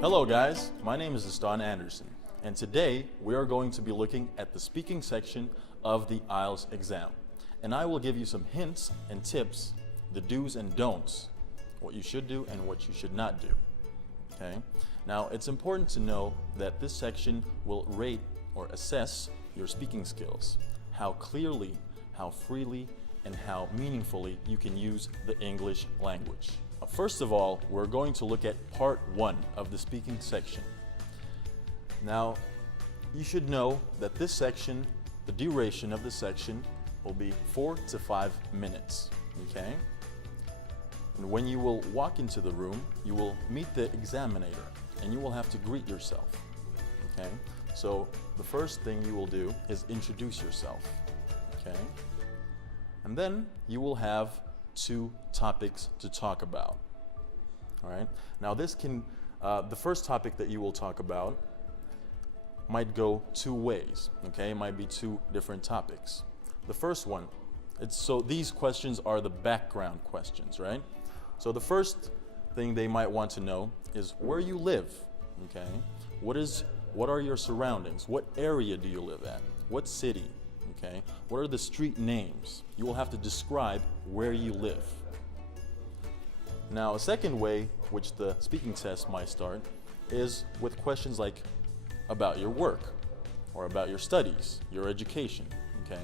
Hello guys, my name is Dastan Andersen, and today we are going to be looking at the speaking section of the IELTS exam. And I will give you some hints and tips, the do's and don'ts, what you should do and what you should not do. Okay? Now, it's important to know that this section will rate or assess your speaking skills, how clearly, how freely, and how meaningfully you can use the English language. First of all, we're going to look at part 1 of the speaking section. Now, you should know that this section, the duration of the section, will be 4 to 5 minutes, okay? And when you will walk into the room, you will meet the examiner and you will have to greet yourself, okay? So the first thing you will do is introduce yourself, okay? And then you will have 2 topics to talk about. All right. Now this can, the first topic that you will talk about might go 2 ways. Okay, it might be 2 different topics. The first one, so these questions are the background questions, right? So the first thing they might want to know is where you live. Okay, what are your surroundings? What area do you live at? What city? Okay, what are the street names? You will have to describe where you live. Now, a second way which the speaking test might start is with questions like about your work or about your studies, your education. Okay,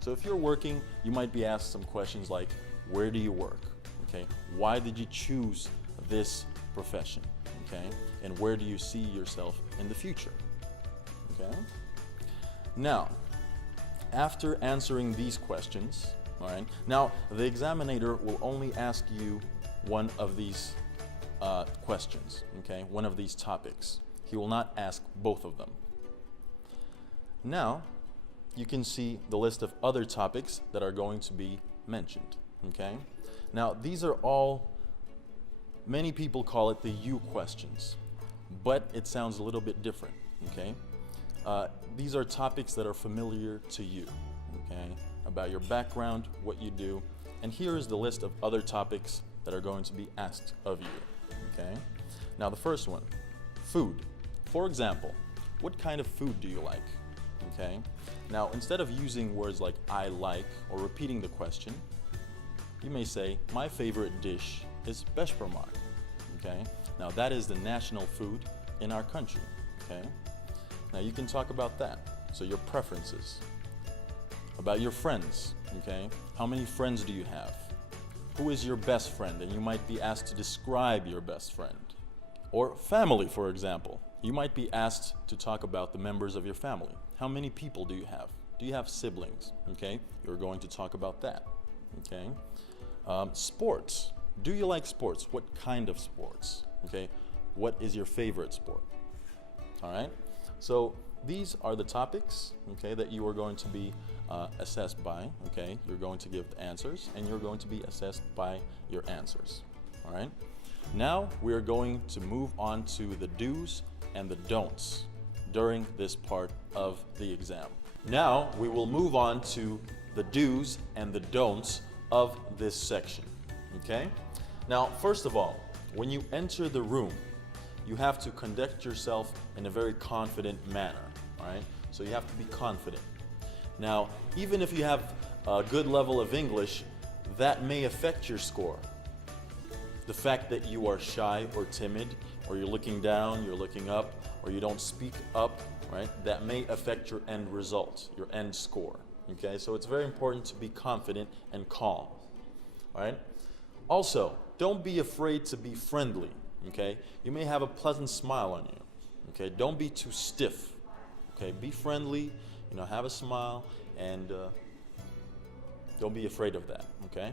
so if you're working, you might be asked some questions like, where do you work? Okay, why did you choose this profession? Okay, and where do you see yourself in the future? Okay, now, after answering these questions, all right, now the examiner will only ask you one of these questions, okay, one of these topics. He will not ask both of them. Now, you can see the list of other topics that are going to be mentioned, okay? Now, these are all, many people call it the you questions, but it sounds a little bit different, okay? These are topics that are familiar to you, okay? About your background, what you do, and here is the list of other topics that are going to be asked of you, okay? Now the first one, food. For example, what kind of food do you like, okay? Now instead of using words like I like or repeating the question, you may say, my favorite dish is beshbarmak, okay? Now that is the national food in our country, okay? Now you can talk about that, so your preferences. About your friends, okay? How many friends do you have? Who is your best friend? And you might be asked to describe your best friend. Or family, for example. You might be asked to talk about the members of your family. How many people do you have? Do you have siblings? Okay, you're going to talk about that. Okay, sports. Do you like sports? What kind of sports? Okay, what is your favorite sport? All right, so these are the topics, okay, that you are going to be assessed by, okay? You're going to give the answers, and you're going to be assessed by your answers, all right? Now, we are going to move on to the do's and the don'ts during this part of the exam. Now, we will move on to the do's and the don'ts of this section, okay? Now, first of all, when you enter the room, you have to conduct yourself in a very confident manner, all right? So you have to be confident. Now, even if you have a good level of English, that may affect your score. The fact that you are shy or timid, or you're looking down, you're looking up, or you don't speak up, right? That may affect your end result, your end score, okay? So it's very important to be confident and calm, all right? Also, don't be afraid to be friendly, okay? You may have a pleasant smile on you, okay? Don't be too stiff, okay? Be friendly, you know, have a smile, and don't be afraid of that, okay?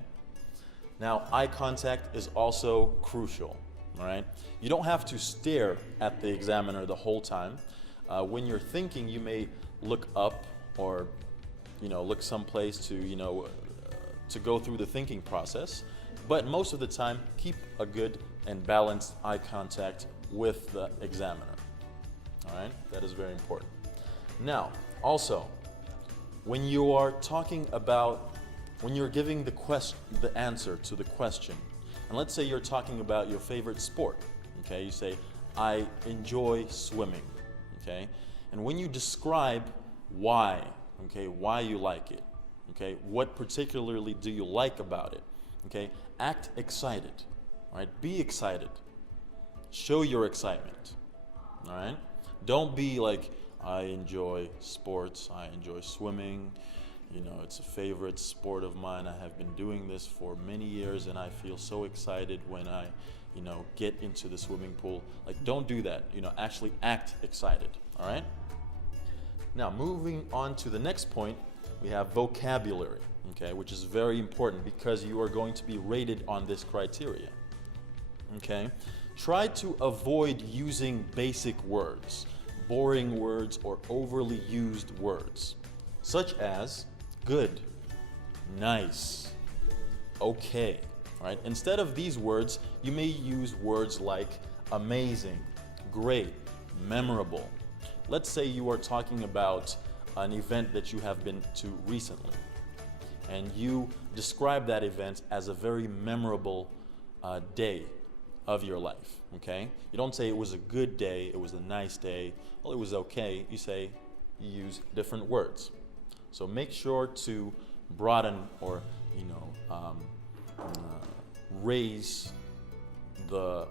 Now, eye contact is also crucial, all right? You don't have to stare at the examiner the whole time. When you're thinking, you may look up or, you know, look someplace to, you know, to go through the thinking process. But most of the time, keep a good and balanced eye contact with the examiner, all right? That is very important. Now, also, when you are talking about when you're giving the answer to the question, and let's say you're talking about your favorite sport, okay? You say, I enjoy swimming, okay? And when you describe why, okay, why you like it, okay, what particularly do you like about it, okay, act excited, all right? Be excited. Show your excitement, all right? Don't be like, I enjoy sports, I enjoy swimming, you know, it's a favorite sport of mine. I have been doing this for many years and I feel so excited when I, you know, get into the swimming pool. Like, don't do that, you know, actually act excited, all right? Now, moving on to the next point, we have vocabulary, okay, which is very important because you are going to be rated on this criteria, okay? Try to avoid using basic words, boring words, or overly used words, such as good, nice, okay, right? Instead of these words, you may use words like amazing, great, memorable. Let's say you are talking about an event that you have been to recently, and you describe that event as a very memorable day of your life, okay? You don't say it was a good day, it was a nice day, well, it was okay. You use different words. So make sure to broaden or, you know, raise the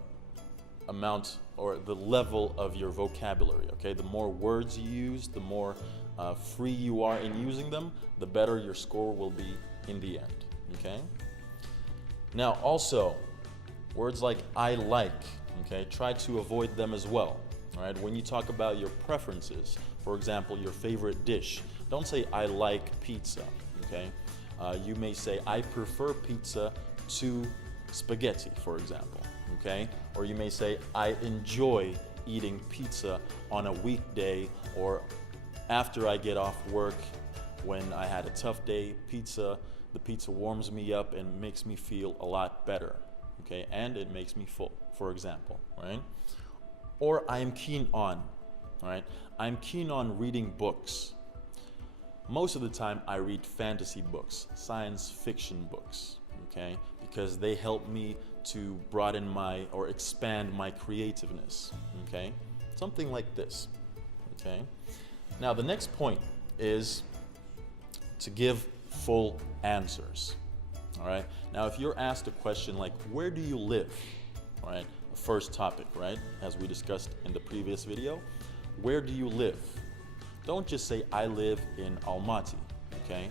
amount or the level of your vocabulary, okay? The more words you use, the more free you are in using them, the better your score will be in the end, okay? Now also, words like I like, okay? Try to avoid them as well, all right? When you talk about your preferences, for example, your favorite dish, don't say I like pizza, okay? You may say I prefer pizza to spaghetti, for example, okay? Or you may say I enjoy eating pizza on a weekday or after I get off work when I had a tough day. The pizza warms me up and makes me feel a lot better, okay? And it makes me full, for example, right? Or I'm keen on, all right? I'm keen on reading books. Most of the time I read fantasy books, science fiction books, okay? Because they help me to broaden or expand my creativeness, okay? Something like this, okay? Now the next point is to give full answers, all right? Now if you're asked a question like, where do you live, all right? The first topic, right? As we discussed in the previous video, where do you live? Don't just say, I live in Almaty, okay?